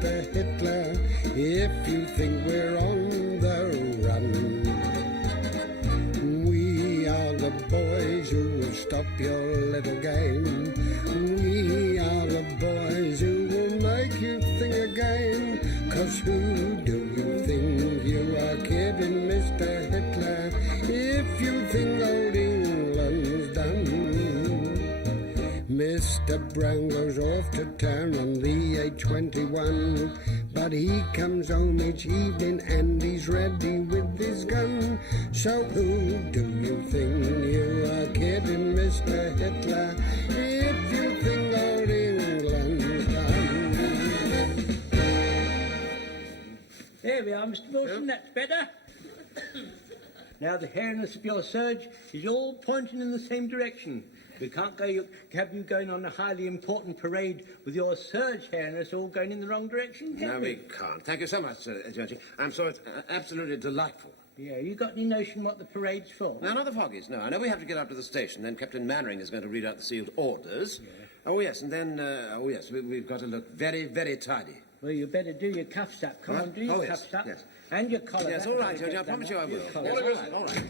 Mr. Hitler, if you think we're on the run. We are the boys who will stop your little game. We are the boys who will make you think again. 'Cause who do you think you are kidding, Mr. Hitler, if you think old England's done? Mr. Brown goes off to town on the A21, but he comes home each evening and he's ready with his gun. So who do you think you are kidding, Mr. Hitler, if you think old England's done? There we are, Mr. Wilson, that's better. Now the hairness of your surge is all pointing in the same direction. We can't have you going on a highly important parade with your surge hairness all going in the wrong direction, can No, we can't. Thank you so much, Georgie. I'm sure it's absolutely delightful. Yeah, you got any notion what the parade's for? No, not the Foggies, no. I know we have to get up to the station, then Captain Mannering is going to read out the sealed orders. Yeah. Oh, yes, and then, we've got to look very, very tidy. Well, you better do your cuffs up. Come on, do your cuffs up. Yes. And your collar. Yes, all right, George, I promise you I will. Yes, all right.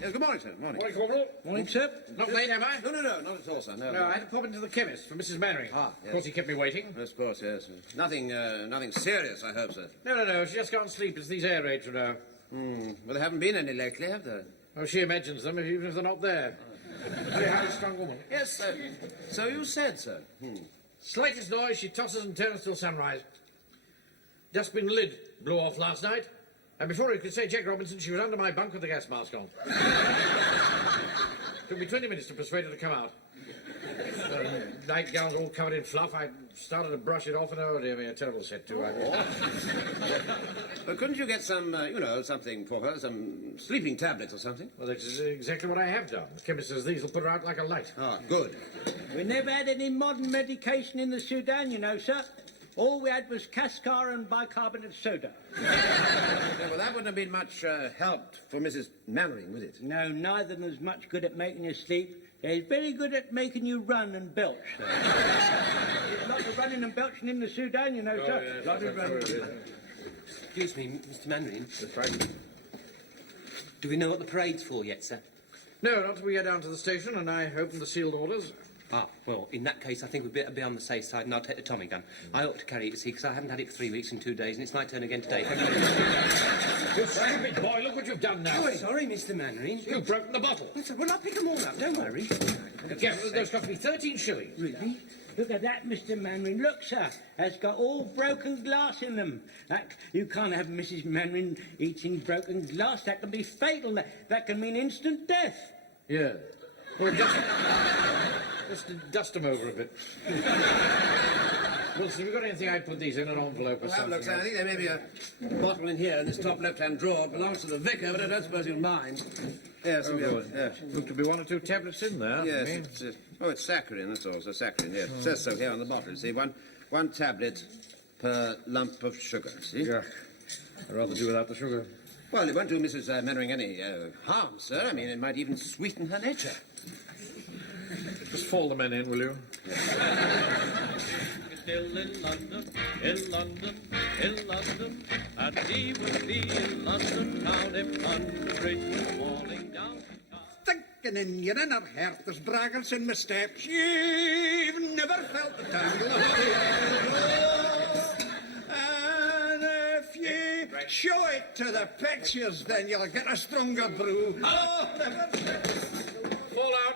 Yes, good morning, sir. Morning. Morning, Corporal. Morning, sir. Not late, am I? No, not at all, sir. No, I had to pop into the chemist for Mrs. Mannering. Ah, yes. Of course, he kept me waiting. Yes, of course, yes. Nothing serious, I hope, sir. No, she just can't sleep. It's these air raids, you know. Well, there haven't been any lately, have there? Oh, she imagines them, even if they're not there. Very highly strung woman. Yes, sir. So you said, sir. Slightest noise, she tosses and turns till sunrise. Just been lid blew off last night. And before he could say Jack Robinson, she was under my bunk with the gas mask on. Took me 20 minutes to persuade her to come out. Nightgown's all covered in fluff. I started to brush it off, and oh dear me, a terrible set too. But couldn't you get some, something for her, some sleeping tablets or something? Well, that's exactly what I have done. The chemist says these will put her out like a light. Ah, good. We never had any modern medication in the Sudan, you know, sir. All we had was Cascar and bicarbonate soda. Well, that wouldn't have been much help for Mrs. Mannering, would it? No, neither of them's much good at making you sleep. They're very good at making you run and belch, sir. There's a lot of running and belching in the Sudan, you know, sir. Yes, lot of running. Excuse me, Mr. Mannering. That's right. Do we know what the parade's for yet, sir? No, not till we get down to the station and I open the sealed orders. Ah, well, in that case, I think we'd better be on the safe side, and I'll take the Tommy gun. I ought to carry it, you see, because I haven't had it for 3 weeks and 2 days, and it's my turn again today. You stupid boy, look what you've done now. Oh, sorry, Mr. Mannering. You've broken the bottle. Well, I'll pick them all up, don't worry. Be careful, those cost me 13 shillings. Really? Look at that, Mr. Mannering. Look, sir. It's got all broken glass in them. You can't have Mrs. Mannering eating broken glass. That can be fatal. That can mean instant death. Yeah. Well, just dust them over a bit. Wilson, have you got anything I'd put these in an envelope or Well, something? look, sir, I think there may be a bottle in here in this top left-hand drawer. It belongs to the vicar, but I don't suppose you'll mind. Yes, Oh, good. yes. Look to be 1 or 2 tablets in there. Yes, I mean. it's saccharin, that's all. So saccharin, yes. It says so here on the bottle. You see, one tablet per lump of sugar, see? Yeah. I'd rather do without the sugar. Well, it won't do Mrs. Mannering any harm, sir. I mean, it might even sweeten her nature. Just fall the men in, will you? Still in London, in London, in London, and he would be in London town if London Bridge was falling down. Thinking in your inner heart there's braggers in my steps. You've never felt the tangle of the and if you show it to the pictures, then you'll get a stronger brew. Oh, never. Fall out.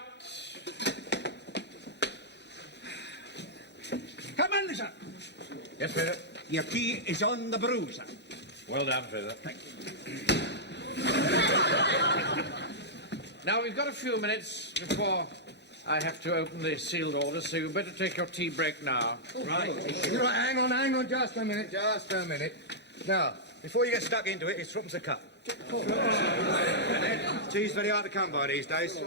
Come in, sir. Yes, Feather. Your key is on the brew, sir. Well done, Feather. Now, we've got a few minutes before I have to open the sealed orders, so you better take your tea break now. Right. Hang on, just a minute. Now, before you get stuck into it, it's threepence a cup. Tea's very hard to come by these days.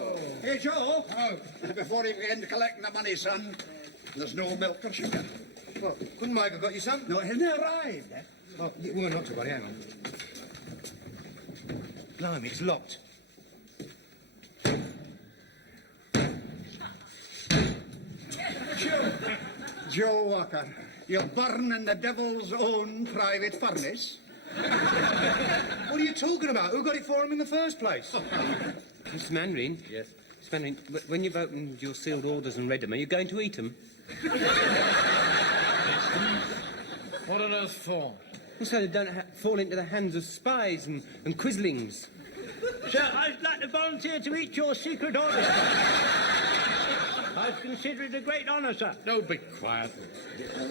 Hey, Joe. Oh. Before you begin to collecting the money, son, there's no milk or sugar. Well, couldn't Mike have got you some? No, it hasn't arrived, eh? Oh, well, not to worry, hang on. Blimey, it's locked. Joe Walker, You're born in the devil's own private furnace? What are you talking about? Who got it for him in the first place? Mr. Mandarin? Yes. Mr. Mandarin, when you've opened your sealed orders and read them, are you going to eat them? What on earth for? So they don't fall into the hands of spies and quislings. Sir, I'd like to volunteer to eat your secret orders, sir. I consider it a great honour, sir. No, be quiet.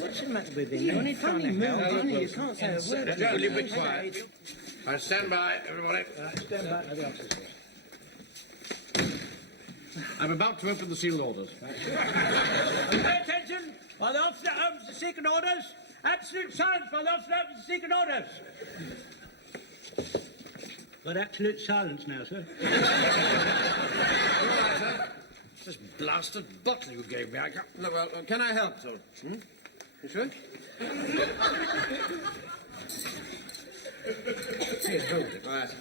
What's the matter with him? You're only trying to help. You can't say a word. Will you be quiet? I stand by, everybody. Stand back to the officers. I'm about to open the sealed orders. Pay attention while the officer opens the secret orders. Absolute silence while the officer opens the secret orders. Got absolute silence now, sir. This blasted bottle you gave me, I can't... No, well, can I help, sir? You sure? Here, hold it. Right.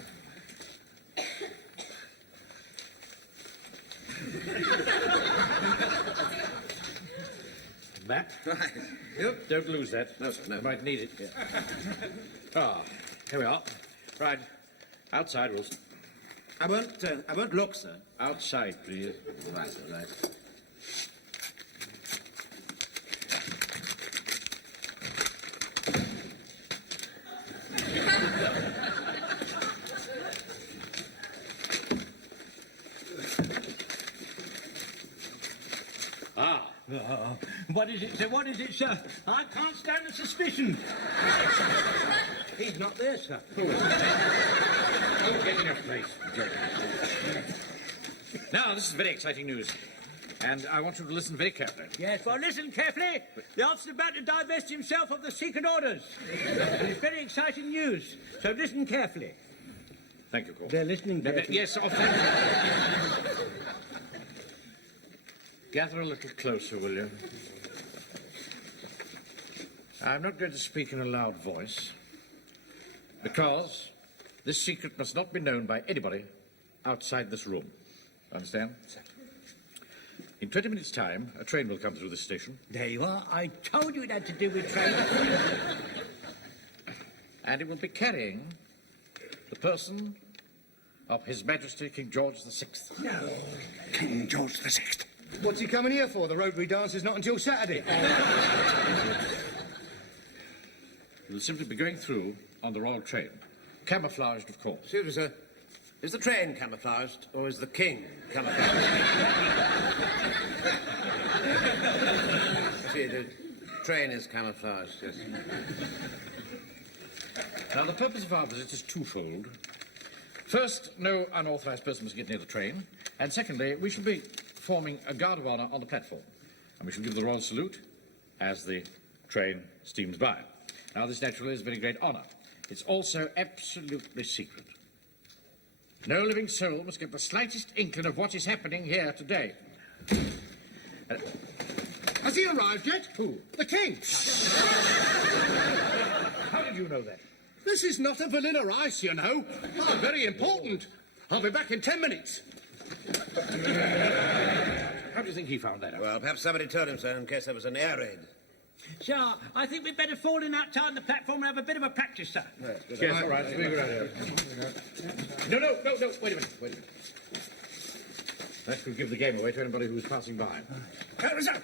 That? Right. Yep. Don't lose that. No, sir, no. You might need it. Ah, here we are. Right. Outside, Wilson. I won't look, sir. Outside, please. Right, sir, right. What is it, sir? What is it, sir? I can't stand the suspicion. He's not there, sir. Don't get in your place. Now, this is very exciting news. And I want you to listen very carefully. Yes, well, listen carefully. The officer's about to divest himself of the secret orders. And it's very exciting news. So listen carefully. Thank you, Corporal. They're listening carefully. Yes, oh, thank you. Gather a little closer, will you? I'm not going to speak in a loud voice, because this secret must not be known by anybody outside this room. Understand? In 20 minutes' time, a train will come through this station, There you are. I told you it had to do with trade. and it will be carrying the person of His Majesty King George VI. King George the Sixth. What's he coming here for? The Rotary dance is not until Saturday. He will simply be going through on the Royal train, camouflaged, of course. Excuse me, sir. Is the train camouflaged, or is the king camouflaged? See, the train is camouflaged, yes. Now, the purpose of our visit is twofold. First, no unauthorized person must get near the train. And secondly, we shall be forming a guard of honor on the platform. And we shall give the royal salute as the train steams by. Now, this naturally is a very great honor. It's also absolutely secret. No living soul must get the slightest inkling of what is happening here today. Has he arrived yet? Who? The king. How did you know that? This is not a vanilla ice, you know. Oh, very important. I'll be back in 10 minutes. How do you think he found that out? Well, perhaps somebody told him so in case there was an air raid. Sir, I think we'd better fall in outside on the platform and have a bit of a practice, sir. Yes, all right. It's a very good idea. No, wait a minute. That could give the game away to anybody who's passing by. Sir,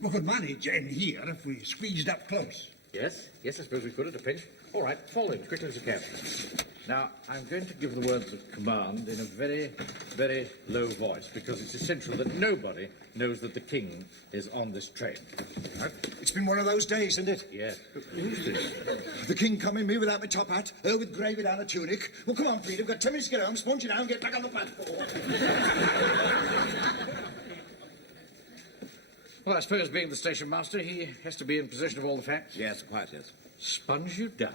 we could manage in here if we squeezed up close. Yes, I suppose we could at a pinch. All right, fall in as quickly as you can. Now, I'm going to give the words of command in a very, very low voice, because it's essential that nobody knows that the king is on this train. It's been one of those days, isn't it? Yes. Who's this? The king coming, me without my top hat, her with grey without a tunic. Well, come on, Peter, we've got 10 minutes to get home, sponge it down, get back on the platform. Well, I suppose being the station master, he has to be in possession of all the facts. Yes, quite, yes. Sponge you down.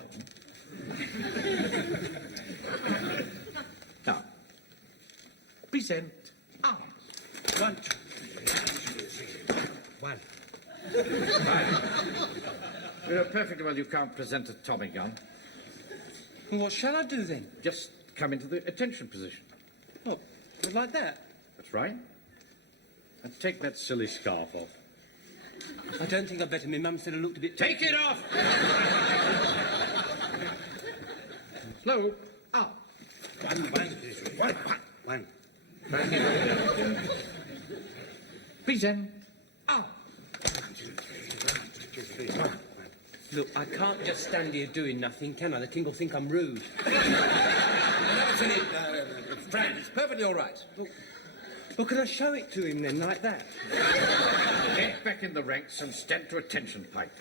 Now, present arms. One. You know perfectly well you can't present a Tommy gun. What shall I do then? Just come into the attention position. Oh, like that? That's right. And take that silly scarf off. I don't think I'd better. My mum said I looked a bit... Take it off! Slow. Up. One. Present. Up. Look, I can't just stand here doing nothing, can I? The king will think I'm rude. Frank, it's perfectly all right. Well, can I show it to him then, like that? Get back in the ranks and stand to attention, Pike.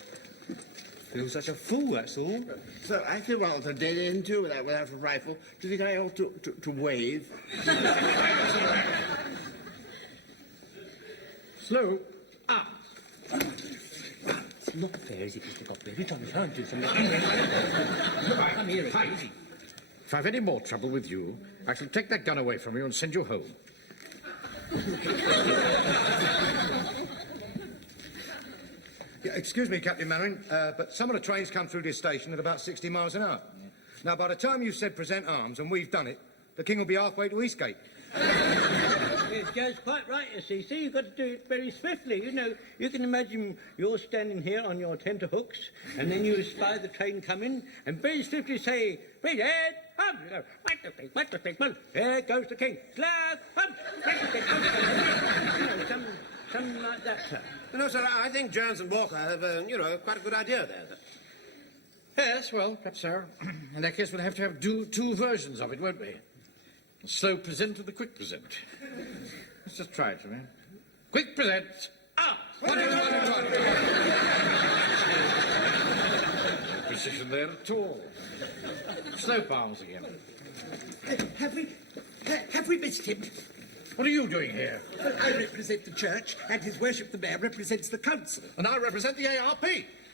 Feel such a fool, that's all. So I feel well to dead end too without a rifle. Do you think I ought to wave? Slow. Up. It's not fair, is it, Mr. Godfrey? Every time you turn to something... Come here, it's easy. If I've any more trouble with you, I shall take that gun away from you and send you home. Yeah, excuse me, Captain Mannering, but some of the trains come through this station at about 60 miles an hour. Now, by the time you've said present arms and we've done it, the king will be halfway to Eastgate. Yes, Joe's quite right, you see. See, you've got to do it very swiftly. You know, you can imagine you're standing here on your tenterhooks, and then you spy the train coming, and very swiftly say, "Present, hum!" You go, what the thing, there goes the king. Slug, hum! You know, something like that, sir. No, sir, I think Jones and Walker have, quite a good idea there. Yes, well, perhaps so. In that case, we'll have to have two versions of it, won't we? The slow present and the quick present. Let's just try it, shall we? Quick present. Up! No precision there at all. Slow palms again. Have we missed him? What are you doing here? I represent the church, and His Worship the Mayor represents the council. And I represent the ARP.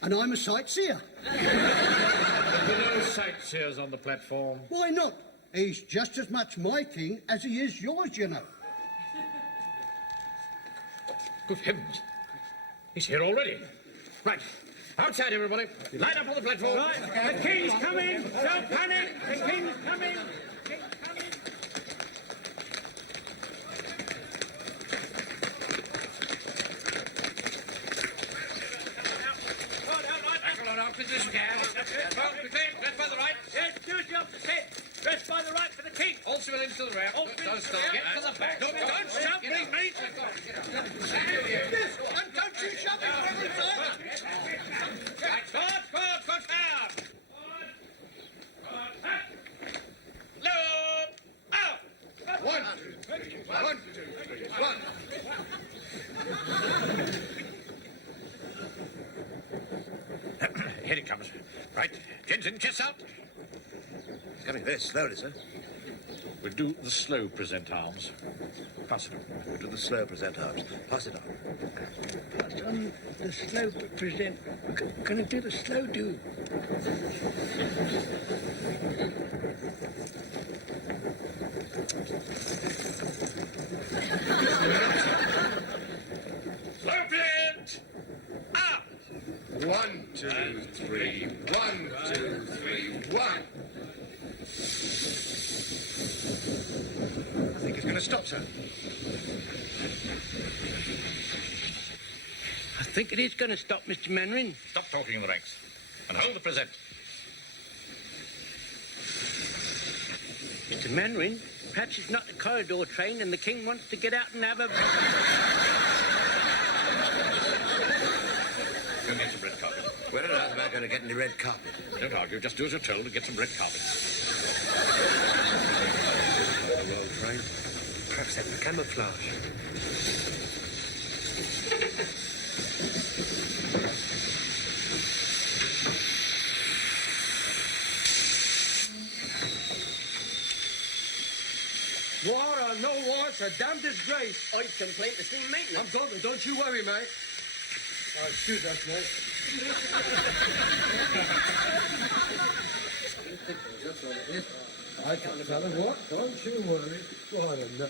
And I'm a sightseer. There are no sightseers on the platform. Why not? He's just as much my king as he is yours, you know. Good heavens. He's here already. Right. Outside, everybody. Line up on the platform. Right, the king's coming! Don't panic! The king's coming! King's coming! Dress by the right. Yes, duty opposite! Dress by the right for the king! All civilians to the rear. All civilians to the rear. Get to the back. Don't shout, bring me. And don't you shove it every time! Right, good now. Low, out. 1, 2, 3, 1. Here it comes. Right, Jensen, chest out. It's coming very slowly, sir. We'll do the slow present arms. Pass it on. We'll do the slow present arms. Pass it on. Pass on the slow present. Can I do the slow do? Slow present. Up. 1, 2, 3. 1, 2, 3, 1. I think it's going to stop, sir. I think it is going to stop, Mr. Mannering. Stop talking in the ranks. And hold the present. Mr. Mannering, perhaps it's not the corridor train and the king wants to get out and have a... Go and get some red carpet. Where on earth am I going to get any red carpet? Don't argue, just do as you're told and get some red carpet. Roll train. Perhaps that's the camouflage. War or no war, it's a damn disgrace. I complain to Steam Maintenance. I'm going, don't you worry, mate. Oh, excuse us, mate. I can't tell him what. Don't you worry. Go on, then.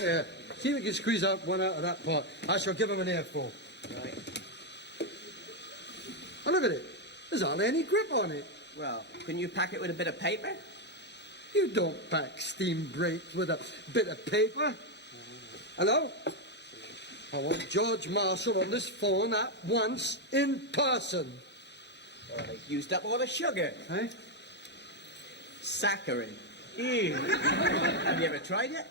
Yeah, see if we can squeeze out one out of that pot. I shall give him an earful. Right. Oh, look at it. There's hardly any grip on it. Well, can you pack it with a bit of paper? You don't pack steam brakes with a bit of paper. Hello? I want George Marshall on this phone at once, in person. Well, they've used up all the sugar. Eh? Saccharin. Ew. Have you ever tried it?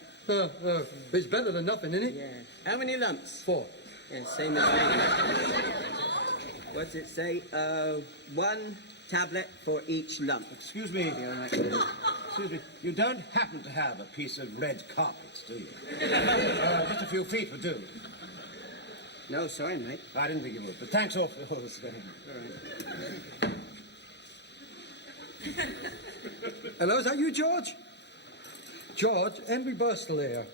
It's better than nothing, isn't it? Yeah. How many lumps? 4. Yeah, same as me. What's it say? 1 tablet for each lump. Excuse me. Excuse me. You don't happen to have a piece of red carpet, do you? Just a few feet would do. No, sorry, mate. I didn't think you would, but thanks awfully. Oh, this is very All right. Hello, is that you, George? George, Henry Burstle here.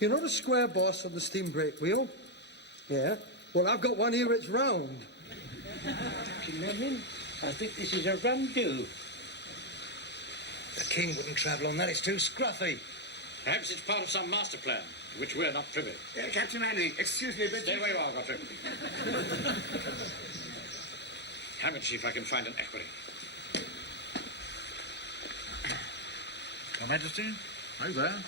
You know the square boss of the steam brake wheel? Yeah? Well, I've got one here, it's round. Captain Manning, I think this is a rum do. The king wouldn't travel on that. It's too scruffy. Perhaps it's part of some master plan, to which we're not privy. Captain Manning, excuse me, but... Stay where you are, Godfrey. Come and see if I can find an equity. Your Majesty? Are you there?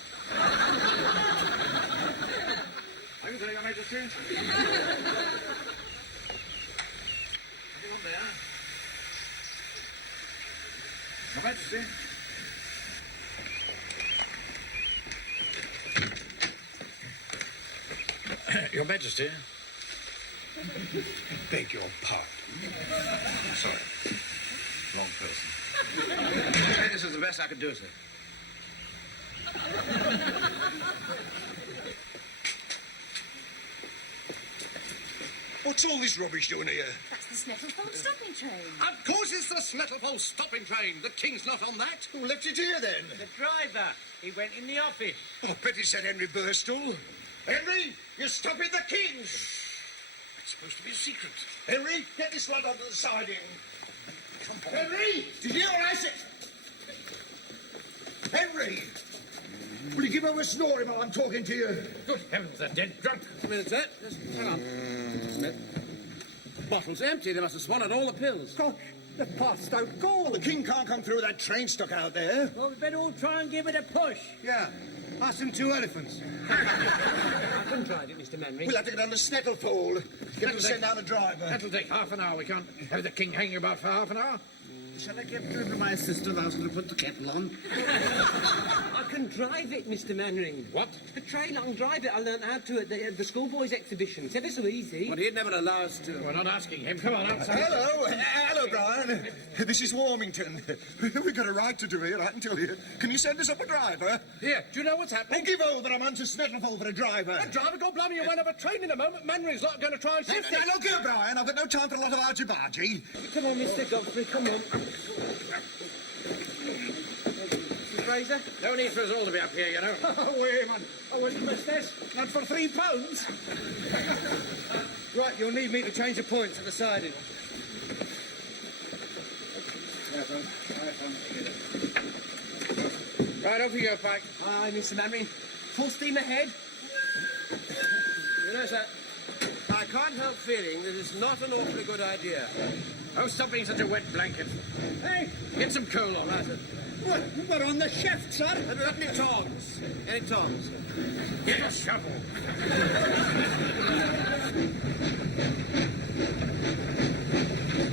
Are you there, Your Majesty? Anyone there? Your Majesty? Your Majesty? Beg your pardon. Sorry. Wrong person. This is the best I could do, sir. What's all this rubbish doing here? That's the Snettlefold stopping train. Of course it's the Snettlefold stopping train. The king's not on that. Who left it here, then? The driver. He went in the office. Oh, I bet he said Henry Burstall. Henry, you're stopping the king. It's supposed to be a secret. Henry, get this lad onto the siding. Come on. Henry, did you hear what I said? Henry, will you give over snoring while I'm talking to you? Good heavens, they're dead drunk. A minute, sir. Just hang on. The bottle's empty. They must have swallowed all the pills. God, the pots don't go. Well, the king can't come through with that train stuck out there. Well, we better all try and give it a push. Yeah, us and 2 elephants. I couldn't drive it, Mr. Manring. We'll have to get on the Snettlefold. Get to send down a driver. That'll take half an hour. We can't have the king hanging about for half an hour. Shall I get through to my sister and ask her to put the kettle on? I can drive it, Mr. Manring. What? The train, I can drive it. I learned how to at the schoolboys' exhibition. It's ever so easy. But he'd never allow us to. We're not asking him. Come on, outside. Hello, Brian. This is Warmington. We've got a right to do here, I can tell you. Can you send us up a driver? Here, do you know what's happening? Oh, give over. I'm on to Snettlefold for a driver. A driver, God blimey, you won't have a train in a moment. Manring's not going to try and shift it. Now, look here, Brian. I've got no time for a lot of argy-bargy. Come on, Mr. Godfrey, come on. Mr. Fraser? No need for us all to be up here, you know. Oh, wait, man. I wouldn't miss this. Not for £3. Right, you'll need me to change the points at the siding. Right, off you go, Pike. Aye, Mr. Manring. Full steam ahead. You know, sir, I can't help feeling that it's not an awfully good idea. Oh, stop being such a wet blanket. Hey, get some coal on that. We're on the shift, sir. Have you got any tongs? Any tongs? Get a shovel.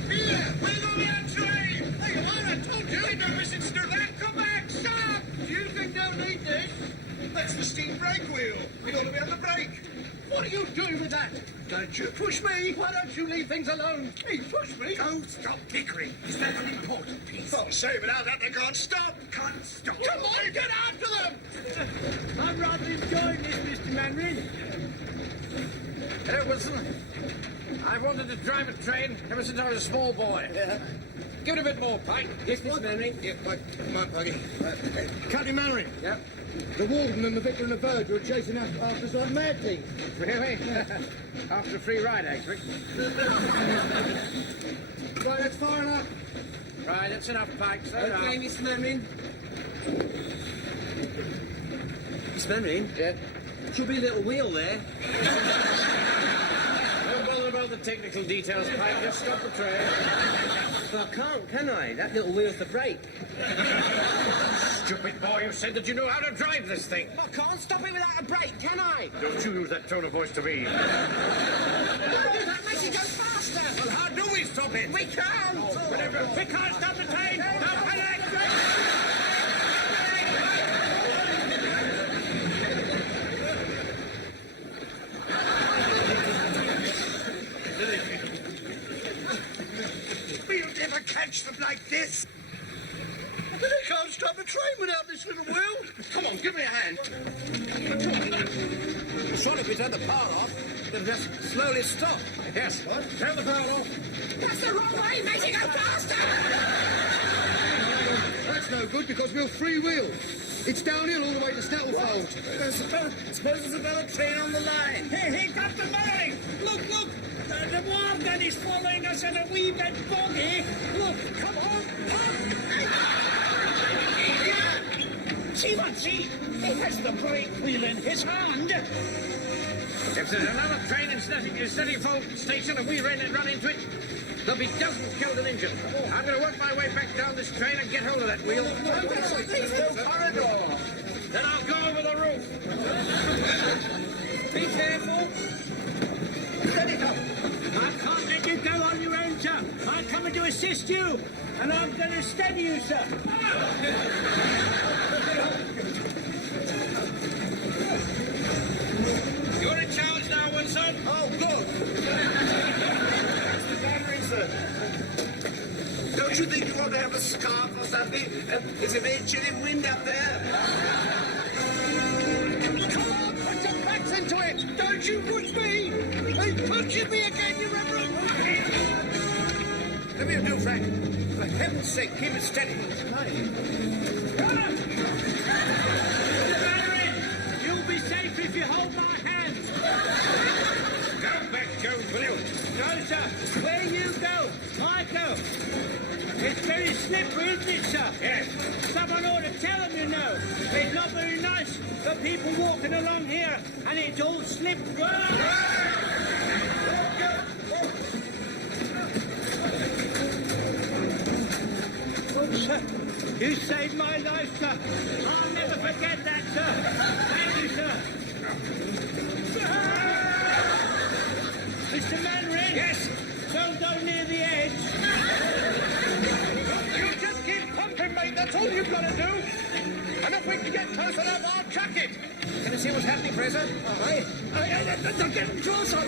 Here, we're going to that train. Hey, I told you. Ain't no message to that. Come back, stop. You think they'll need this? That's the steam brake wheel. We ought to be on the brake. What are you doing with that? Don't you push me. Why don't you leave things alone? Hey, push me. Don't stop tickering. Is that an important piece? Oh, say, without that, they can't stop. Can't stop. Come on, get after them! I'm rather enjoying this, Mr. Manring. Hello, Wilson. I've wanted to drive a train ever since I was a small boy. Give it a bit more, Pike. Yes, Mr. Manring. Yeah, come on, Puggy. Captain Manning. Yep. The Warden and the Vicar and the Verge are chasing after us like mad things. Really? After a free ride, actually. Right, that's far enough. Right, that's enough, Pike. Slow down. Okay, Mr. Manring. Mr. Manring? Yeah. Should be a little wheel there. Don't bother about the technical details, Pike. Just stop the train. Well, I can't, can I? That little wheel's the brake. Stupid boy, you said that you know how to drive this thing. I can't stop it without a brake, can I? Don't you use that tone of voice to me. That makes it go faster. Well, how do we stop it? We can't. Whatever. We can't stop the train! Now, panic! We'll never catch them like this. They can't stop a train without this little wheel. Come on, give me a hand. Surely if we turn the power off, it'll just slowly stop. Yes. What? Turn the power off. That's the wrong way. Makes it go faster. That's no good because we'll freewheel. It's downhill all the way to Snattlefold. Suppose there's another train on the line. Hey, Captain Murray! Look! The Warden is following us in a wee bit boggy. Look, come on, come! See what see? He has the brake wheel in his hand. If there's another train in Snattlefold station and we run into it, there'll be dozens killed and injured. I'm going to work my way back down this train and get hold of that wheel. There's no corridor. Then I'll go over the roof. Be careful. Steady, Tom. I can't let you go on your own, sir. I'm coming to assist you, and I'm going to steady you, sir. You're in charge now, Wilson. Oh, good. Don't you think you ought to have a scarf or something? It's a very chilling wind up there. Come on, put your backs into it. Don't you push me. Hey, punching me again, you reverend. Let me do, Frank. For heaven's sake, keep it steady. You'll be safe if you hold my hand. Go back, Jones, will you? No, sir. Where you go, I go. It's very slippery, isn't it, sir? Yes. Someone ought to tell them, you know. It's not very nice for people walking along here, and it's all slippery. Oh, sir, you saved my life, sir. I'll never forget that, sir. Thank you, sir. Mr. Manring? Yes? Don't go near the edge. You just keep pumping, mate. That's all you've got to do. And if we can get close enough, I'll chuck it. Can you see what's happening, Fraser? All right. They're getting closer.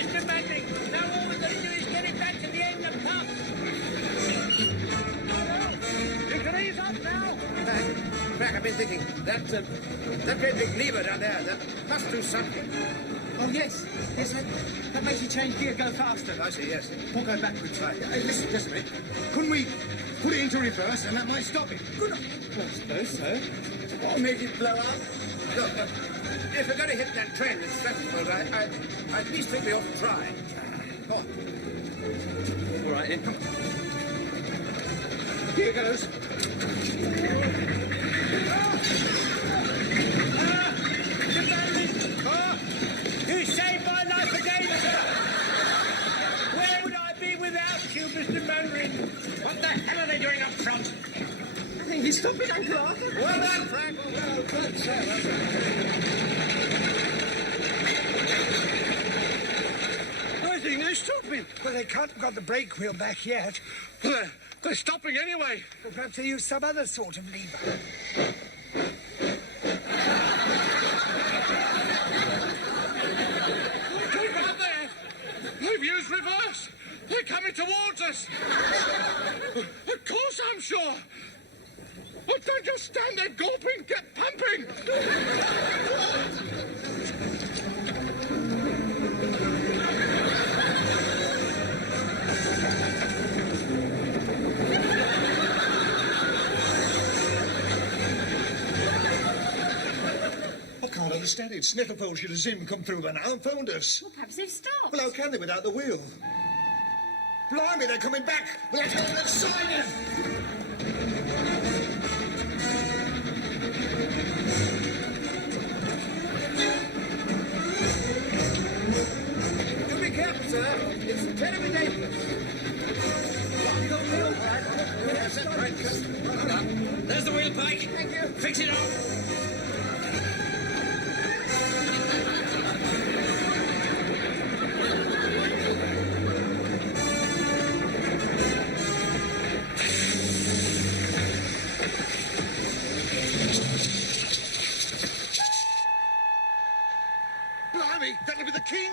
Mr. Manning, now all we're going to do is get it back to the end of the pump. You can ease up now. Frank, I've been thinking, that great big lever down there, that must do something. Oh, yes. Yes, that makes you change gear, go faster. I see, yes. Or go backwards. Right. Hey, listen, just a minute. Couldn't we put it into reverse and that might stop it? Well, I suppose so. What made it blow up? Look, if we're going to hit that train that's Stratford, I at least think we ought to try. Go on. All right, then, come on. Here goes. You saved my life again, sir. Where would I be without you, Mr. Manring? What the hell are they doing up front? I think he's stopping, Uncle Arthur. Well done, Frank. Well, good, sir. I think they're stopping. Well, they can't have got the brake wheel back yet. Well, they're stopping anyway. Well, perhaps they use some other sort of lever. Look out there. They've used reverse. They're coming towards us. Of course, I'm sure. Oh, don't just stand there gulping. Get pumping. understand it. Snitterfold should have seen him come through by now and phoned us. Well, perhaps they've stopped. Well, how can they without the wheel? Blimey, they're coming back. We'll have to get that sign in. Do be careful, sir. It's terribly dangerous. Yes, that's right. There's the wheel, Pike. Thank you. Fix it up. Blimey, that'll be the king.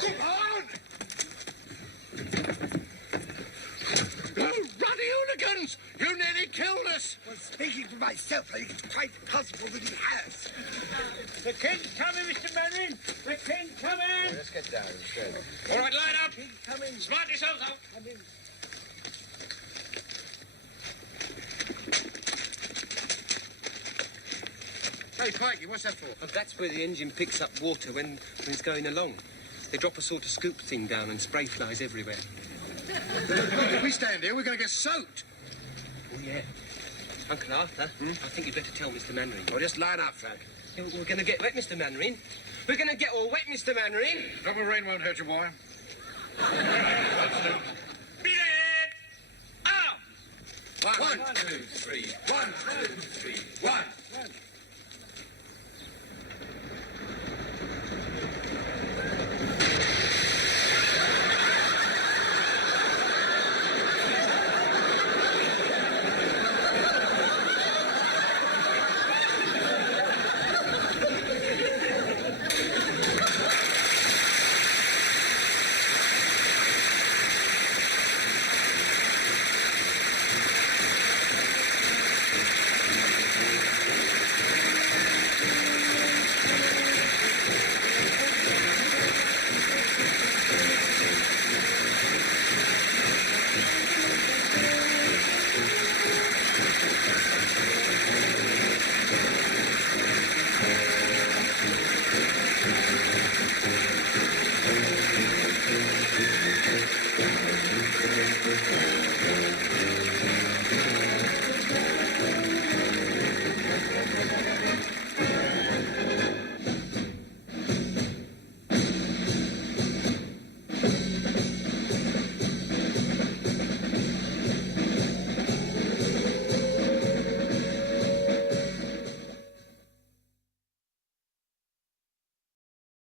Come on! Oh, ruddy hooligans! You nearly killed us! Well, speaking for myself, I think it's quite possible that he has. The king's coming, Mr. Mannering. The king's coming. Let's get down instead. All right, line up. King's coming. Smart yourselves out. Come in. Hey, Pikey, what's that for? Oh, that's where the engine picks up water when it's going along. They drop a sort of scoop thing down and spray flies everywhere. If we stand here, we're going to get soaked. Oh, yeah. Uncle Arthur, I think you'd better tell Mr. Mannering. Oh, just line up, Frank. Yeah, we're going to get wet, Mr. Mannering. We're going to get all wet, Mr. Mannering. Drop of rain won't hurt you, boy. Beat it! Up! 1, 2, 3. 1, 2, 3. 1.